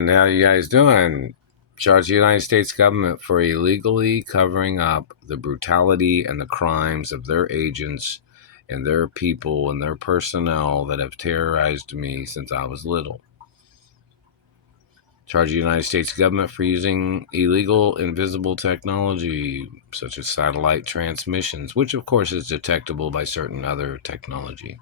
And how you guys doing? Charge the United States government for illegally covering up the brutality and the crimes of their agents and their people and their personnel that have terrorized me since I was little. Charge the United States government for using illegal invisible technology such as satellite transmissions, which of course is detectable by certain other technology.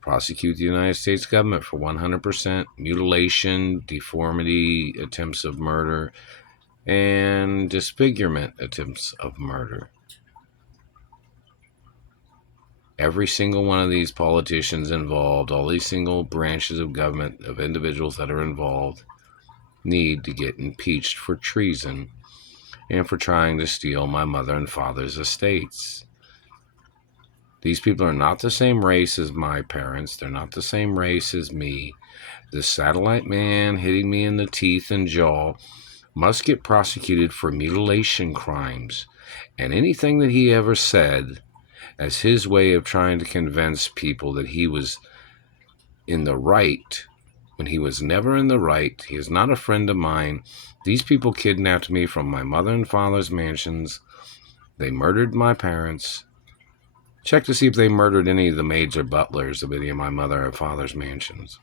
Prosecute the United States government for 100% mutilation, deformity, attempts of murder, and disfigurement attempts of murder. Every single one of these politicians involved, all these single branches of government, of individuals that are involved, need to get impeached for treason and for trying to steal my mother and father's estates. These people are not the same race as my parents. They're not the same race as me. This satellite man hitting me in the teeth and jaw must get prosecuted for mutilation crimes and anything that he ever said as his way of trying to convince people that he was in the right when he was never in the right. He is not a friend of mine. These people kidnapped me from my mother and father's mansions. They murdered my parents. Check to see if they murdered any of the maids or butlers of any of my mother or father's mansions.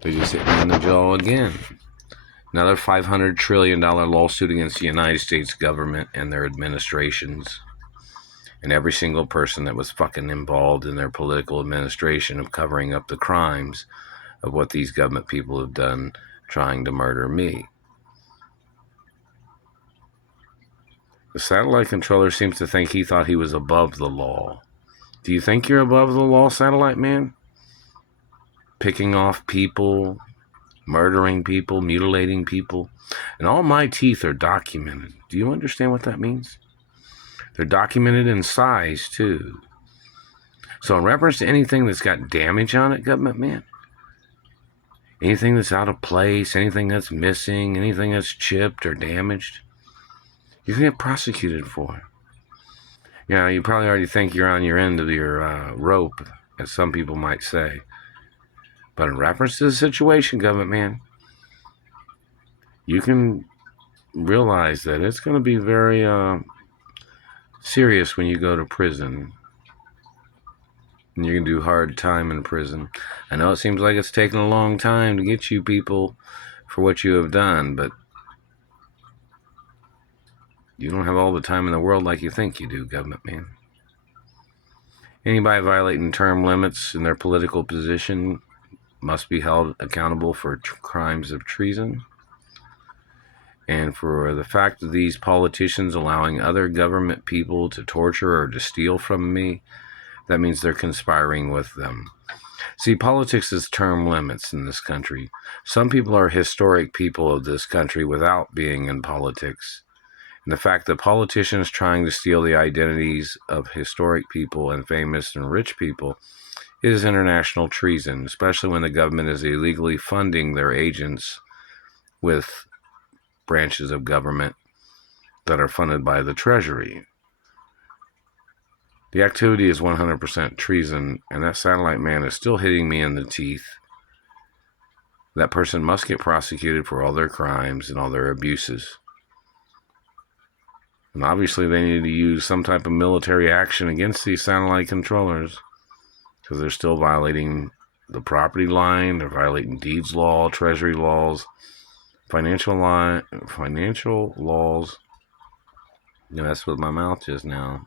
They just hit me in the jaw again. Another $500 trillion lawsuit against the United States government and their administrations and every single person that was fucking involved in their political administration of covering up the crimes of what these government people have done trying to murder me. The satellite controller seems to think he thought he was above the law. Do you think you're above the law, satellite man? Picking off people, murdering people, mutilating people. And all my teeth are documented. Do you understand what that means? They're documented in size, too. So in reference to anything that's got damage on it, government man, anything that's out of place, anything that's missing, anything that's chipped or damaged, you can get prosecuted for it. Yeah, you probably already think you're on your end of your rope, as some people might say. But in reference to the situation, government man, you can realize that it's going to be very serious when you go to prison. And you're going to do hard time in prison. I know it seems like it's taken a long time to get you people for what you have done, but you don't have all the time in the world like you think you do, government man. Anybody violating term limits in their political position must be held accountable for crimes of treason. And for the fact of these politicians allowing other government people to torture or to steal from me, that means they're conspiring with them. See, politics is term limits in this country. Some people are historic people of this country without being in politics. And the fact that politicians trying to steal the identities of historic people and famous and rich people is international treason, especially when the government is illegally funding their agents with branches of government that are funded by the Treasury. The activity is 100% treason, and that satellite man is still hitting me in the teeth. That person must get prosecuted for all their crimes and all their abuses. And obviously they need to use some type of military action against these satellite controllers because they're still violating the property line, they're violating deeds law, treasury laws, financial laws. That's what my mouth is now.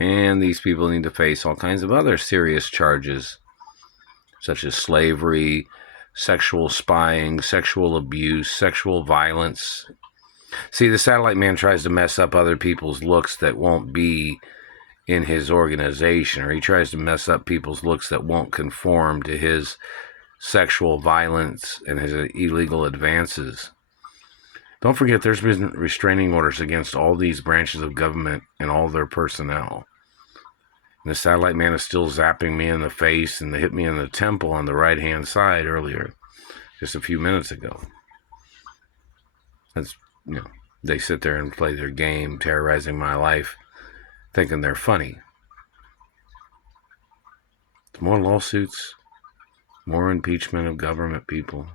And these people need to face all kinds of other serious charges, such as slavery, sexual spying, sexual abuse, sexual violence. See, the satellite man tries to mess up other people's looks that won't be in his organization, or he tries to mess up people's looks that won't conform to his sexual violence and his illegal advances. Don't forget, there's been restraining orders against all these branches of government and all their personnel. And the satellite man is still zapping me in the face, and they hit me in the temple on the right-hand side earlier, just a few minutes ago. That's, they sit there and play their game, terrorizing my life, thinking they're funny. More lawsuits, More impeachment of government people.